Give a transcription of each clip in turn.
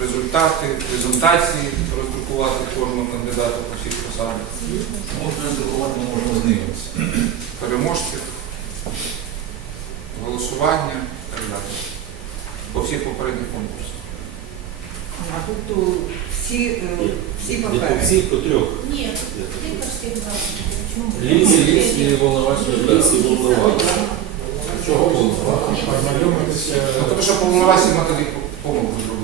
результати, презентації роздрукувати кожного кандидата по всіх посадах, Можна друкувати, можна знайомитися. переможців, голосування і так далі. По всіх попередніх конкурсах. А тобто всі, е, всі по папери. всіх, по трьох. Ні, лікарський засіб. Чому? Лісі, лісі, волновачі, лісі, волновачі. Чого волновачі? Познайомитися. Ну, Тому що по Волновасі ми тоді помилку зробили,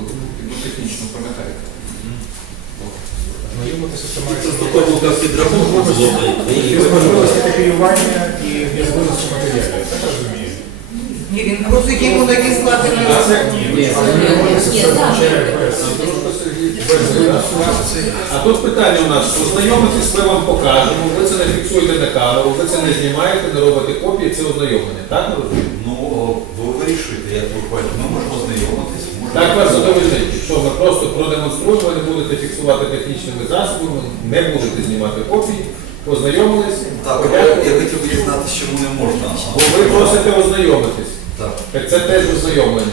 Помилка в підрахунку було. без можливості копіювання і без виносу матеріалів. Це розумію. Ні, він просить йому надіслати на Ні, знайомитися це означає без без виносу. А тут питання у нас, ознайомитись ми вам покажемо, ви це не фіксуєте на камеру, ви це не знімаєте, не робите копії, це ознайомлення. Так ми розуміємо? Ну, о, ви вирішуєте, як ви хочете. Ми можемо знайомитися, можемо. Так вас задовольнить, що ми просто продемонструємо, не будете фіксувати технічними засобами, не будете знімати копії, познайомились, Так, я хотів би дізнатися, чому не можна. Бо ви просите ознайомитись. Так. Так це теж ознайомлення.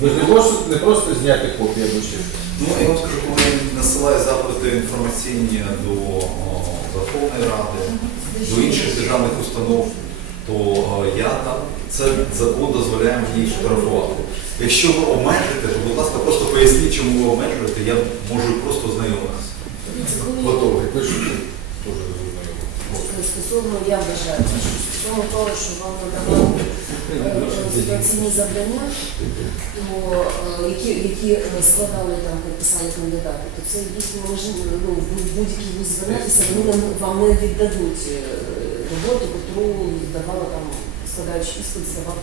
Ви ж не можете не просто зняти копії або ще. Ну, я вам скажу, коли я насилаю запити інформаційні до о, Верховної Ради, до інших державних установ, то я там це закон дозволяє мені їх фотографувати. Якщо ви обмежуєте, то, будь ласка, просто поясніть, чому ви обмежуєте, я можу просто знайомитися. Готовий. Ви ж теж ознайомлені. Стосовно, я вважаю, що стосовно того, що вам надавали е, ситуаційні завдання, то, е, які, які е, складали там, підписали кандидати, то це дійсно можливо, ну, в будь-який вуз звернутися, вони нам вам не віддадуть е, роботу, яку давала там, складаючи іспит, здавав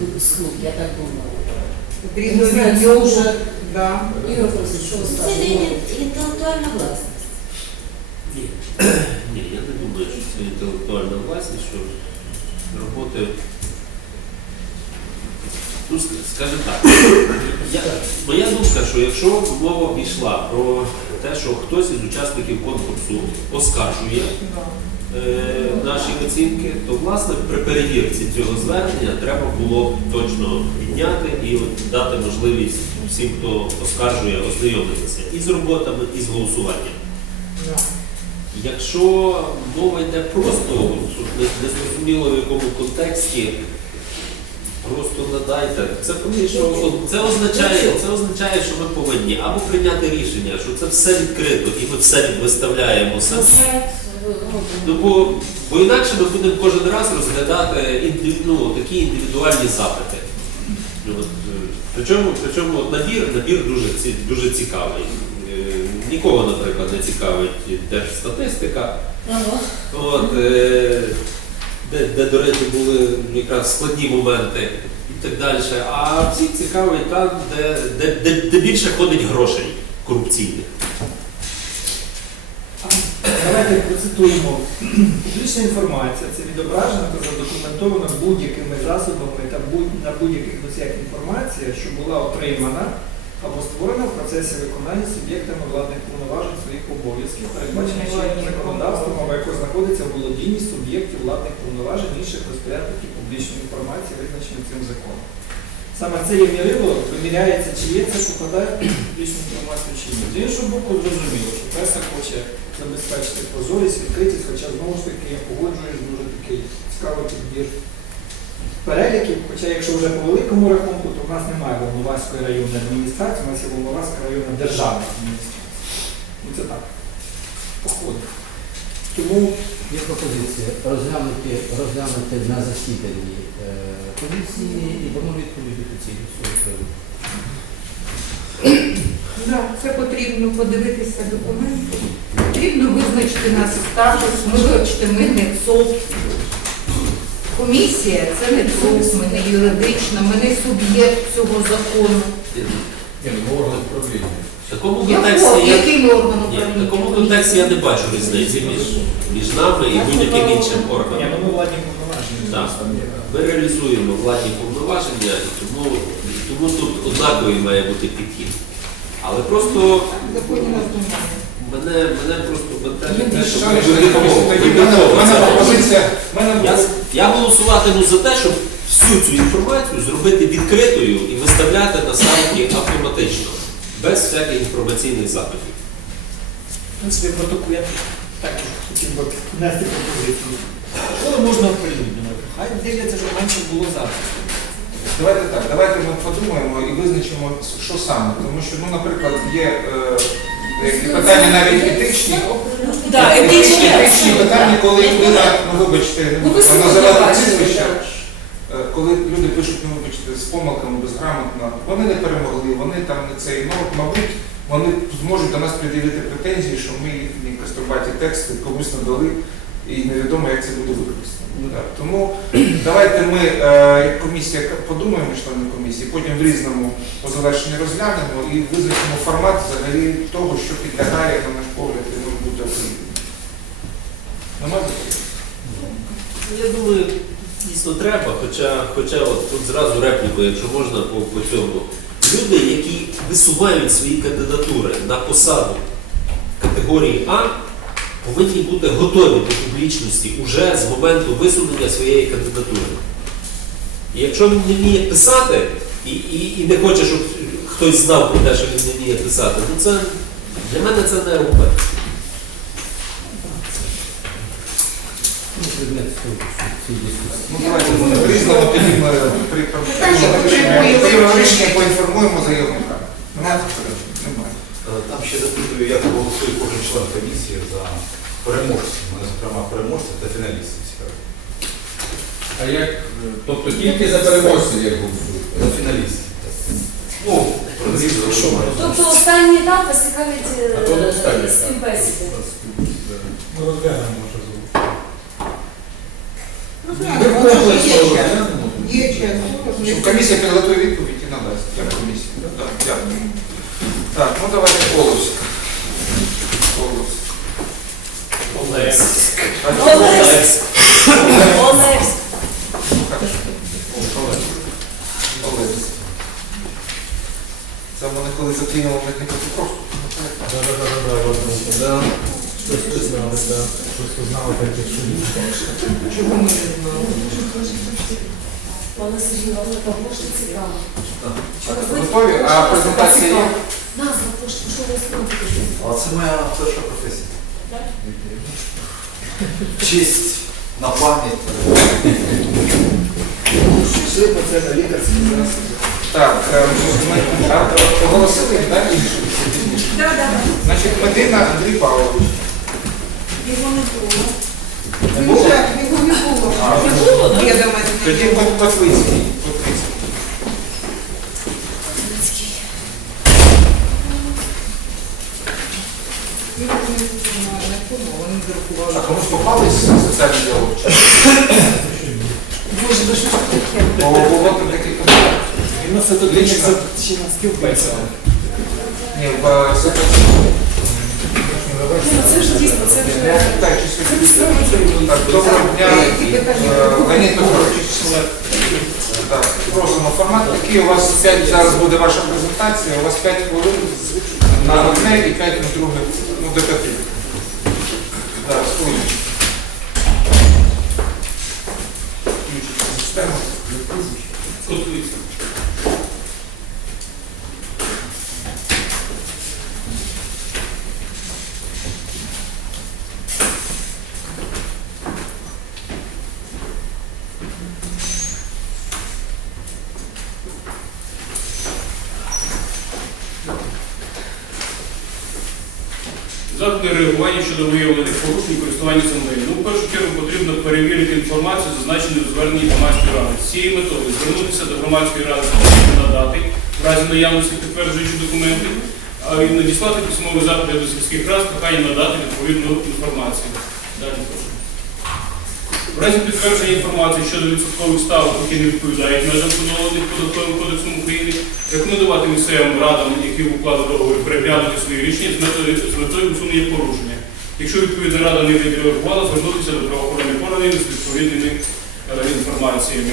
випускник, я так думаю. Потрібно Не знаю, від це нього. вже Да. Ігор Федорович, що ви Це скажете? не інтелектуальна власність. Ні, ні, я не думаю, що це інтелектуальна власність, що роботи. Ну, ск- скажімо так, я, моя думка, що якщо мова пішла про те, що хтось із учасників конкурсу оскаржує наші оцінки, то власне при перевірці цього звернення треба було точно підняти і дати можливість всім, хто оскаржує, ознайомитися і з роботами, і з голосуванням. Якщо мова йде просто, не- незрозуміло в якому контексті, просто надайте. Це це означає, це означає, що ми повинні або прийняти рішення, що це все відкрито і ми все виставляємо. Ну, бо, бо інакше ми будемо кожен раз розглядати індиві- ну, такі індивідуальні запити. Ну, от, е, Причому, причому от набір, набір дуже, дуже цікавий. Е, Нікого, наприклад, не цікавить держстатистика. От, е, де, де, до речі, були якраз складні моменти і так далі. А всіх цікавить там, де, де, де, де більше ходить грошей корупційних. Давайте процитуємо. Публічна інформація це відображена та задокументована будь-якими засобами та будь- на будь-яких носіях інформація, що була отримана або створена в процесі виконання суб'єктами владних повноважень своїх обов'язків, передбачених чинним законодавством, або яко знаходиться в володінні суб'єктів владних повноважень інших розпорядників публічної інформації, визначених цим законом. Саме це є мірило, виміряється, чи є це попадає в публічну інформацію чи ні. З іншого боку, зрозуміло, що преса хоче забезпечити прозорість, відкритість, хоча знову ж таки я погоджуюсь, дуже такий цікавий підбір переліків. Хоча якщо вже по великому рахунку, то в нас немає Волноваської районної адміністрації, у нас є Волноваська районна державна адміністрація. Ну це так. Походу. Тому Є пропозиція розглянути, розглянути на засіданні е, комісії і дамо відповідь з цього. Да, це потрібно подивитися документи. Потрібно визначити нас статус, ми вивчити, ми не ЦОВ. Комісія це не ЦОВ, ми не юридична, ми не суб'єкт цього закону. Ні, ну орган управління. В такому Якого? контексті я, ні, в управління? такому контексті я не бачу різниці між, між нами і будь-яким іншим ні, органом. ну ми владні повноваження. Так. Ми реалізуємо владні повноваження, тому, тому тут однаковий має бути підхід. Але просто мене, мене просто бентежить те, що Я, я голосуватиму за те, щоб всю цю інформацію зробити відкритою і виставляти на сайті автоматично. без всяких інформаційних запитів. В принципі, протокол я також хотів би внести пропозицію. Школи можна оприлюднювати. Хай дивляться, щоб менше було запитів. Давайте так, давайте ми подумаємо і визначимо, що саме. Тому що, ну, наприклад, є е, питання навіть етичні. Да, етичні. етичні питання, коли людина, ну вибачте, не Ну, буду там називати прізвища. Е, Коли люди пишуть, ну вибачте, з помилками, безграмотно, вони не перемогли, вони там не цей, ну, от, мабуть, вони зможуть до нас пред'явити претензії, що ми їхні каструбаті тексти комусь надали, і невідомо, як це буде використано. Так, Тому давайте ми, е, як комісія, подумаємо, члени комісії, потім в різному по завершенні розглянемо і визначимо формат взагалі того, що підлягає, на наш погляд, і може бути оприлюднено. Немає? Я думаю, дійсно треба, хоча, хоча от тут зразу репліку, якщо можна по, по цьому. Люди, які висувають свої кандидатури на посаду категорії А, повинні бути готові до публічності уже з моменту висунення своєї кандидатури. І якщо він не вміє писати і, і, і не хоче, щоб хтось знав про те, що він не вміє писати, ну це для мене це не робить. Ну, предмет цієї дискусії. Ну, давайте ми в різному тоді ми при Питання ще запитую, як голосує кожен член комісії за переможців. Зокрема, переможців та фіналістів. А як, е, тобто тільки за переможців як голосують? За фіналістів. Ну, принцип, що Тобто останній етап вас цікавить е, співбесіди. Ми розглянемо, може зробити. Є час. Щоб комісія підготує відповідь і надасть. Як комісія? Так, дякую. Так, ну давайте. Голос. Олекс. Олекс. Олекс. Олег. Це вони коли закинули на них просто. Да-да-да-да, да. Щось ви знали, да. Щось ви знали, таке, що ні. Чого ми не знали? Пане Сергій, вам така пошта цікава. Готові? А презентація є? Назва пошти, що ви знаєте? А це моя перша професія. Так? Честь на пам'ять. Пішли це на лікарський. Так, е, ми а, оголосили, так? Так, так. Значить, Медина Андрій Павлович. Його не було. Не було? його не було. Не було, так? Тоді. Котвицький. Котвицький. Його не було, не було, вони А друкували. комусь попались соціальні діалог? Боже, ви що ж таке? Бо було там питання. Він нас тут Лічно. співбесіду. Ні, в е. Ну, Це ж дійсно, це вже... Так, чи сьогодні? Так, доброго дня. Е, Леонід Петрович. Так, просимо формат такий. У вас 5, зараз буде ваша презентація, у вас 5 хвилин на одне і 5 на друге, ну, до 5. Так, слухайте. Включиться система. Заходи реагування щодо виявлених порушень користування землею. Ну, в першу чергу потрібно перевірити інформацію, зазначену у зверненні громадської ради. З цією метою звернутися до громадської ради надати в разі наявності підтверджуючих документів а і надіслати письмові запити до сільських рад з проханням надати відповідну інформацію. Далі прошу. В разі підтвердження інформації щодо відсоткових ставок, які не відповідають межам встановлених України, рекомендувати місцевим радам, які укладуть договір, переглянути свої рішення з метою, з метою усунення порушення. Якщо відповідна рада не відреагувала, звернутися до правоохоронних органів з відповідними е, інформаціями.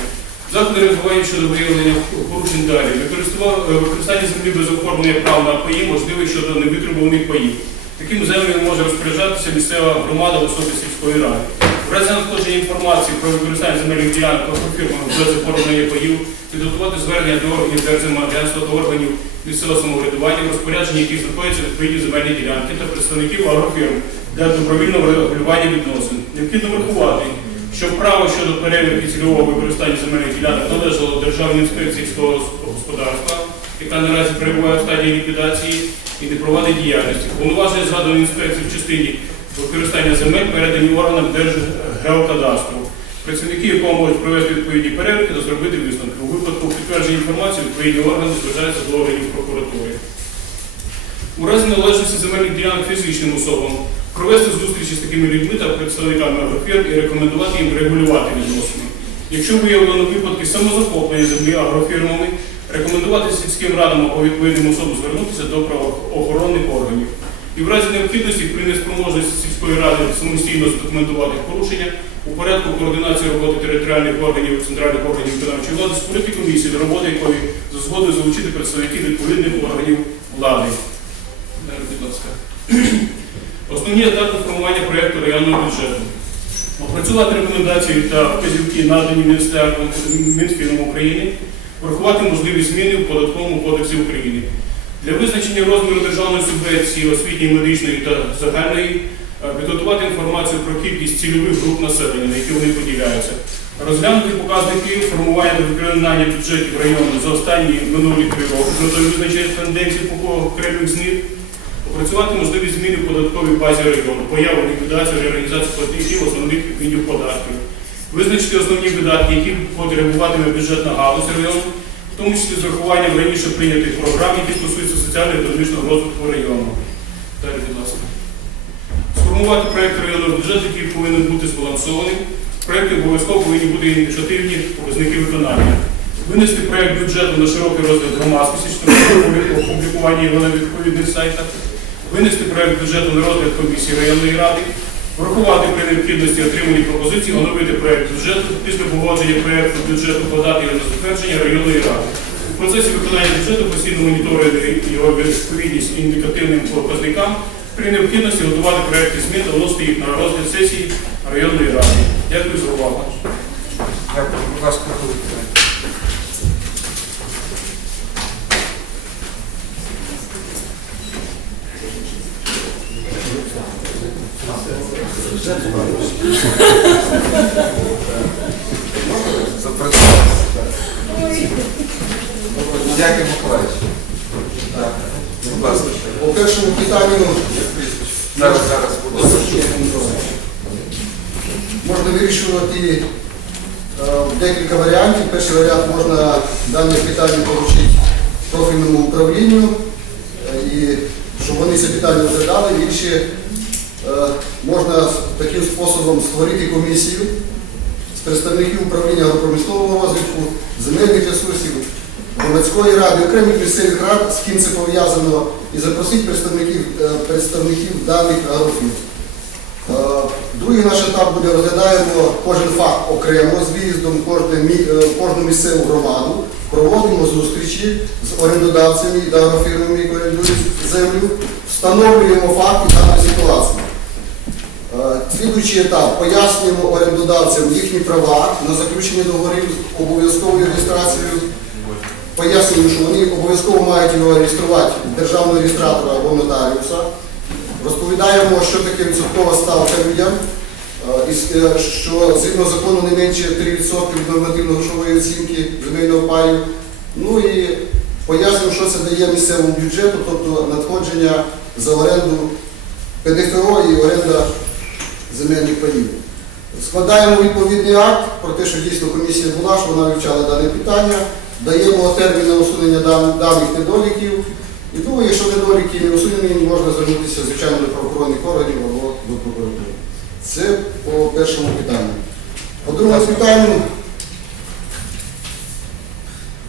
Заходи реагування щодо виявлення порушень далі. Е, Використання землі без оформлення прав на паї можливе щодо невитребуваних паїв. Такими землями може розпоряджатися місцева громада в особі сільської ради. В разі надходження інформації про використання земельних ділянок агрофірмами без оформлення паїв, підготувати звернення до органів Держземагентства, до органів місцевого самоврядування, в розпорядженні яких знаходяться відповідні земельні ділянки та представників агрофірм для добровільного регулювання відносин. Необхідно врахувати, що право щодо перевірки цільового використання земельних ділянок належало Державній інспекції сільського господарства, яка наразі перебуває в стадії ліквідації і не проводить діяльності. Повноваження згаданої інспекції в частині використання земель передані органам Держгеокадастру, працівники якого можуть провести відповідні перевірки та зробити висновки. У випадку підтвердження інформації відповідні органи звертаються до органів прокуратури. У разі належності земельних ділянок фізичним особам провести зустрічі з такими людьми та представниками агрофірм і рекомендувати їм регулювати відносини. Якщо виявлено випадки самозахоплення землі агрофірмами, рекомендувати сільським радам або відповідним особам звернутися до правоохоронних органів. І в разі необхідності при неспроможності сільської ради самостійно задокументувати порушення у порядку координації роботи територіальних органів і центральних органів виконавчої влади створити комісію, до роботи якої за згодою залучити представників відповідних органів влади. Будь ласка. Основні етапи формування проєкту районного бюджету. Опрацювати рекомендації та вказівки, надані Міністерством Мінфіном України, врахувати можливі зміни в податковому кодексі України. Для визначення розміру державної субвенції освітньої, медичної та загальної е, підготувати інформацію про кількість цільових груп населення, на які вони поділяються. Розглянути показники формування та виконання бюджетів району за останні минулі три роки, метою визначення тенденцій по окремих з них, опрацювати можливі зміни в податковій базі району, появу ліквідацію, реорганізацію платників основних видів податків, визначити основні видатки, які потребуватиме бюджетна галузь району, в тому числі з урахуванням раніше прийнятих програм, які стосуються соціально-економічного розвитку району. Далі, будь ласка. Сформувати проєкт районного бюджету, який повинен бути збалансованим. В проєкті обов'язково повинні бути індикативні показники виконання. Винести проєкт бюджету на широкий розгляд громадськості, що опублікування його на відповідних сайтах. Винести проєкт бюджету на розгляд комісії районної ради. Врахувати при необхідності отримані пропозиції, оновити проєкт бюджету, після погодження проєкту бюджету подати його на затвердження районної ради. У процесі виконання бюджету постійно моніторити його відповідність індикативним показникам, при необхідності готувати проєкти змін та вносити їх на розгляд сесії районної ради. Дякую за увагу. Дякую, будь ласка, коли питання. Запрацювати. Дякую, Миколаївич. Так. Будь ласка. По першому питанню Зараз, зараз, можна вирішувати е, декілька варіантів. Перший варіант можна дане питання поручити профільному управлінню е, і щоб вони це питання розглядали. Інші е, можна таким способом створити комісію з представників управління агропромислового розвитку, земельних ресурсів, громадської ради, окремих місцевих рад, з ким це пов'язано, і запросити представників, е, представників даних агрофірм. Е, Другий наш етап буде розглядаємо кожен факт окремо з виїздом е, кожну місцеву громаду, проводимо зустрічі з орендодавцями та агрофірмами, які орендують землю, встановлюємо факти даної ситуації. Слідуючий етап пояснюємо орендодавцям їхні права на заключення договорів з обов'язковою реєстрацією. Пояснюємо, що вони обов'язково мають його реєструвати державного реєстратора або нотаріуса. Розповідаємо, що таке відсоткова ставка людям, е, е, що згідно закону не менше 3% від нормативно-грошової оцінки земельного паю. Ну і пояснюємо, що це дає місцевому бюджету, тобто надходження за оренду ПДФО і оренда земельних паїв. Складаємо відповідний акт про те, що дійсно комісія була, що вона вивчала дане питання, даємо термін на усунення даних недоліків. І ну, якщо недоліки не усунені, можна звернутися, звичайно, до правоохоронних органів або до прокуратури. Це по першому питанню. По другому питанню,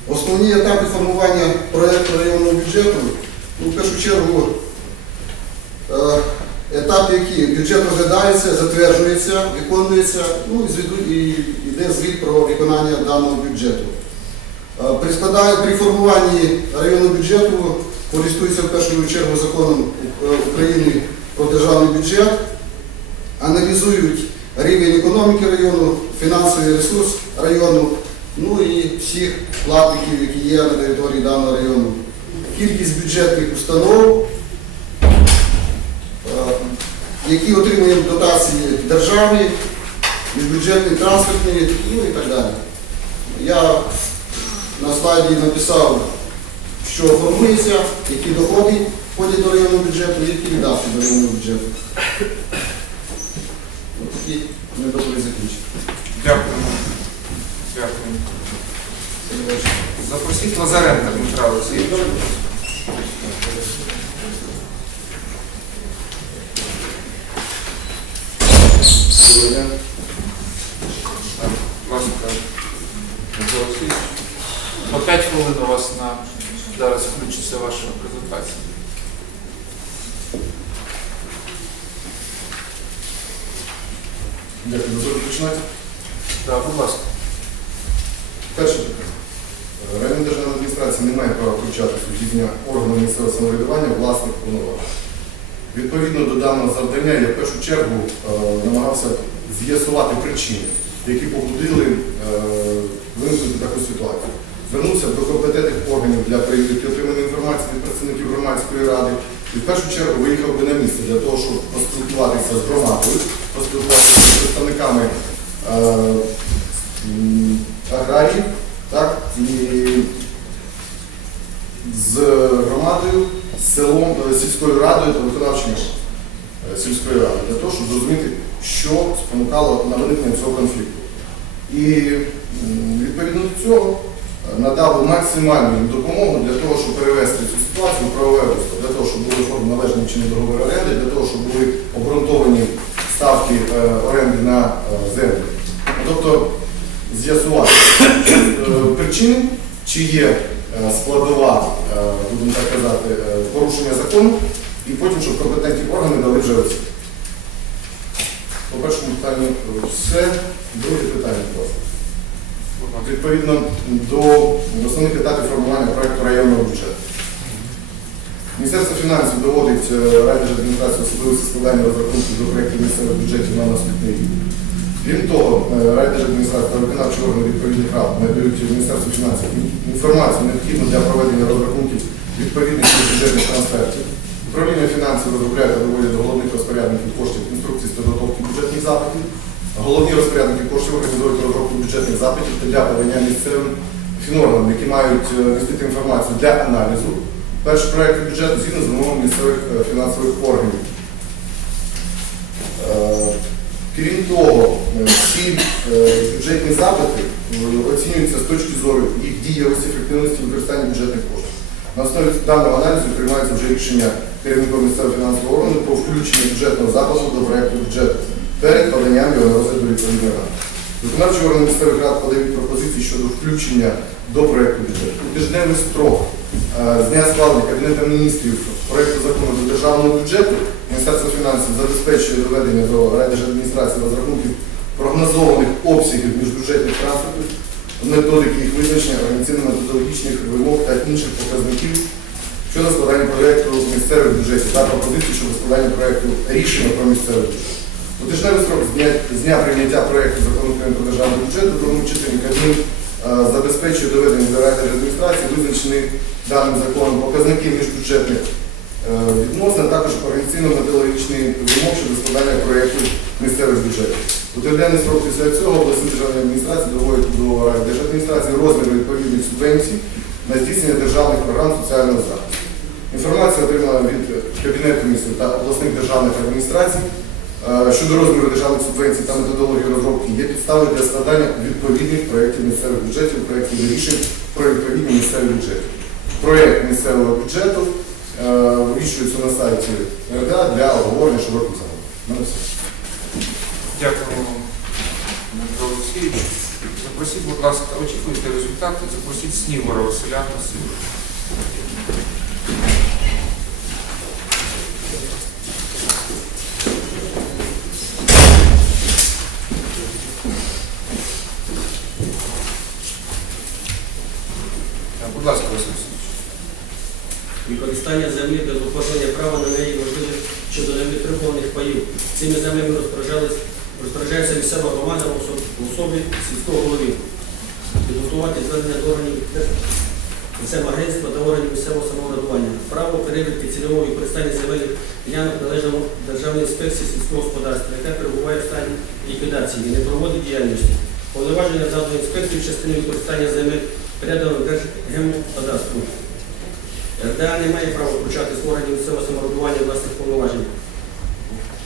основні етапи формування проєкту районного бюджету, ну, в першу чергу, е, етап, який бюджет розглядається, затверджується, виконується, ну і йде звіт про виконання даного бюджету. Е, При, формуванні районного бюджету користуються в першу чергу законом е, України про державний бюджет, аналізують рівень економіки району, фінансовий ресурс району, ну і всіх платників, які є на території даного району. Кількість бюджетних установ, е, які отримують дотації державні, міжбюджетні, транспортні, ну і так далі. Я на слайді написав, що формується, які доходи входять до районного бюджету, які видатки до районного бюджету. Ось такі ми готові закінчити. Дякуємо. Дякуємо. Запросіть Лазаренка Дмитра Олексійовича. Так, будь ласка, Дмитро Олексійович. По 5 хвилин у вас на зараз включиться ваша презентація. Дякую, дозвольте починати. Так, будь ласка. Перше питання. Е, Районна державна адміністрація не має права втручатися у здійснення органу місцевого самоврядування власних повноважень. Відповідно до даного завдання я в першу чергу е, намагався з'ясувати причини, які побудили е, виникнути таку ситуацію. Звернувся до компетентних органів для перевірки отриманої інформації від працівників громадської ради. І в першу чергу виїхав би на місце для того, щоб поспілкуватися з громадою, поспілкуватися з представниками е, аграріїв, так, і з громадою, селом, е, сільською радою та виконавчим е, сільської ради, для того, щоб зрозуміти, що спонукало на виникнення цього конфлікту. І відповідно до цього надали надав максимальну допомогу для того, щоб перевести цю ситуацію в правове русло, для того, щоб були форми належні чинні договори оренди, для того, щоб були обґрунтовані ставки е, оренди на е, землю. Тобто з'ясувати е, причини, чи є е, складова, е, будемо так казати, е, порушення закону, і потім, щоб компетентні органи дали вже оцінку. По першому питанню е, все. Друге питання, будь ласка. Будь ласка. Відповідно до основних етапів формування проекту районного бюджету. Міністерство фінансів доводить е, райдержадміністрацію особливості складання розрахунків до проєктів місцевих бюджетів на наступний рік. Крім того, е, райдержадміністрація та виконавчі органи відповідних рад надають Міністерству фінансів інформацію необхідну для проведення розрахунків відповідних бюджетних трансфертів. Управління фінансів розробляє та доводять до головних розпорядників коштів інструкцій з підготовки бюджетних запитів. Головні розпорядники коштів організують розробку бюджетних запитів та для подання місцевим фінорганам, які мають е, містити інформацію для аналізу. Перший проєкт бюджету згідно з вимогами місцевих е, фінансових органів. Е, Крім того, всі бюджетні запити оцінюються з точки зору їх дієвості, ефективності використання бюджетних коштів. На основі даного аналізу приймається вже рішення керівником місцевого фінансового органу про включення бюджетного запасу до проєкту бюджету перед поданням його на розгляд до відповідної ради. Виконавчі органи місцевих рад подають пропозиції щодо включення до проєкту бюджету. У тижневий строк е, з дня схвалення Кабінетом міністрів проєкту закону до державного бюджету Міністерство фінансів забезпечує доведення до райдержадміністрації розрахунків прогнозованих обсягів міжбюджетних транспортів, методики їх визначення, організаційно-методологічних вимог та інших показників щодо складання проєкту місцевих бюджетів та пропозицій щодо складання проєкту рішення про місцевий бюджет. У тижневий строк з дня, прийняття проєкту закону про державний бюджет у другому читанні Кабмін е, забезпечує доведення до райдержадміністрації визначений даним законом показники міжбюджетних е, відносин, а також організаційно-методологічний вимог щодо складання проєкту місцевих бюджетів. У триденний строк після цього обласні державні адміністрації доводять до райдержадміністрації розміри відповідних субвенцій на здійснення державних програм соціального захисту. Інформація отримана від Кабінету міністрів та обласних державних адміністрацій е, щодо розміру державних субвенцій та методології розробки є підставою для складання відповідних проєктів місцевих бюджетів, проєктів рішень про відповідні місцеві бюджети. Проєкт місцевого бюджету е, вивішується на сайті РДА для обговорення широких загалом. У мене все. Дякую Дмитро Олексійович. Запросіть, будь ласка, очікуйте результати, запросіть Снігора Василя Васильовича. Так, Будь ласка, Василь. Використання землі без оформлення права на неї можливе щодо невитребуваних паїв. Цими землями розпоряджається місцева громада в особі сільського голови. Підготувати звернення до органів місцевого агентства та органів місцевого самоврядування. Право перевірки цільової використання земельних ділянок належало Державній інспекції сільського господарства, яка перебуває в стані ліквідації і не проводить діяльності. Повноваження заданої інспекції в частині використання земель передано Держгемкадастру. РДА не має права включати з органів місцевого самоврядування власних повноважень.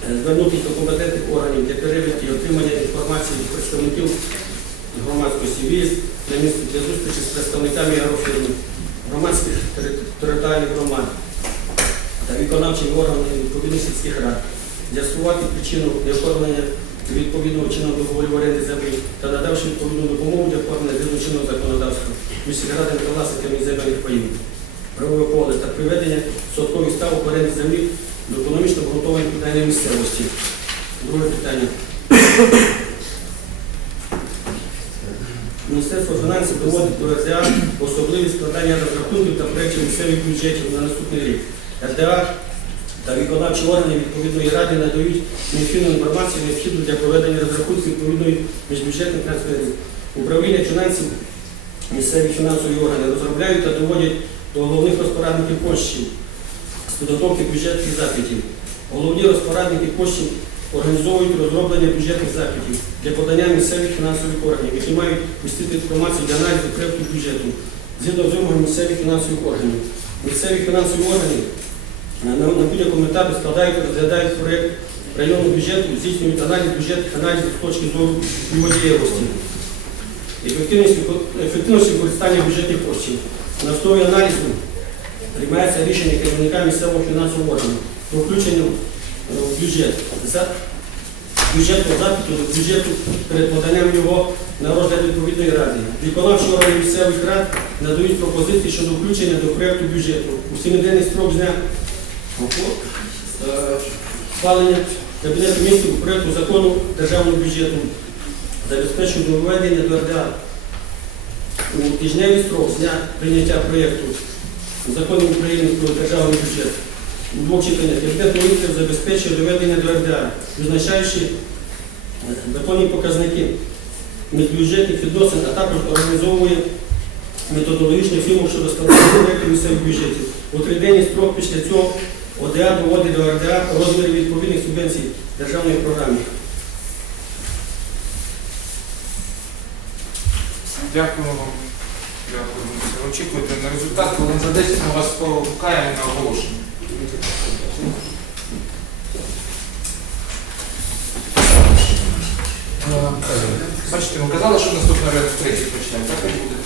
Е, Звернутися до компетентних органів для перевірки і отримання інформації від представників громадськості виїзд на місце для зустрічі з представниками агрофірм, громадських територіальних громад та виконавчих органів відповідних сільських рад, з'ясувати причину неоформлення відповідного чинного договору оренди землі та надавши відповідну допомогу для оформлення чинного законодавства між сільрадами та власниками земельних паїв, правове поле та приведення соткових ставок оренди землі до економічно обґрунтованих питання місцевості. Друге питання. Міністерство фінансів доводить до РДА особливість складання розрахунків та проєктів місцевих бюджетів на наступний рік. РДА та виконавчі органи відповідної ради надають необхідну інформацію, необхідну для проведення розрахунків відповідної міжбюджетних трансферів. Управління фінансів, місцеві фінансові органи розробляють та доводять до головних розпорадників коштів з підготовки бюджетних запитів. Головні розпорадники коштів організовують розроблення бюджетних запитів для подання місцевих фінансових органів, які мають містити інформацію для аналізу проєкту бюджету згідно з вимогами місцевих фінансових органів. Місцеві фінансові органи на, будь-якому етапі складають розглядають проєкт районного бюджету, здійснюють аналіз бюджетних аналізів з точки зору його дієвості, ефективності використання бюджетних коштів. На основі аналізу приймається рішення керівника місцевого фінансового органу про включення е, в бюджет бюджетного запиту до бюджету перед поданням його на розгляд відповідної ради. Виконавчі органи місцевих рад надають пропозиції щодо включення до проєкту бюджету. У сімиденний строк з дня е, схвалення Кабінету міністрів проєкту закону державного бюджету забезпечує доведення до РДА у тижневий строк з дня прийняття проєкту закону України про державний бюджет. У двох читаннях Кабінет міністрів забезпечує доведення до РДА, визначаючи е, законні показники міжбюджетних відносин, а також організовує методологічну фірму щодо встановлення проєктів місцевих бюджетів. У триденний строк після цього ОДА доводить до РДА розміри відповідних субвенцій державної програми. Дякую вам. Дякую. Очікуйте на результат, коли за 10 ми вас порукаємо на оголошення. Бачите, ми казали, що наступний ряд третій почнемо, так і буде.